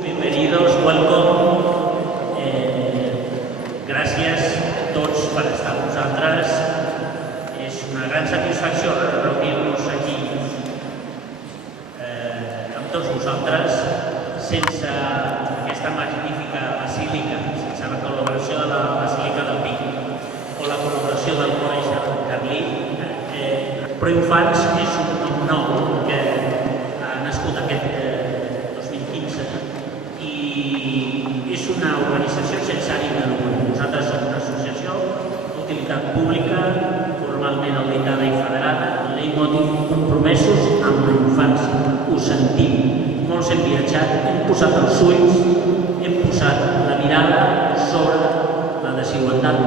Bienvenidos, welcome. Gràcies a tots per estar amb nosaltres. És una gran satisfacció reunir-nos aquí amb tots vosaltres. Sense aquesta magnífica basílica, sense la col·laboració de la Basílica del Pi o la col·laboració del Col·legi Carlí, Pro Infants és un nom nou que ha nascut aquest 2015 i és una organització sense ànim de lucre. Nosaltres som una associació d'utilitat pública, formalment auditada i federada, amb leitmotiv compromesos amb la infància. Ho sentim. Molts hem viatjat, hem posat els ulls, hem posat la mirada sobre la desigualtat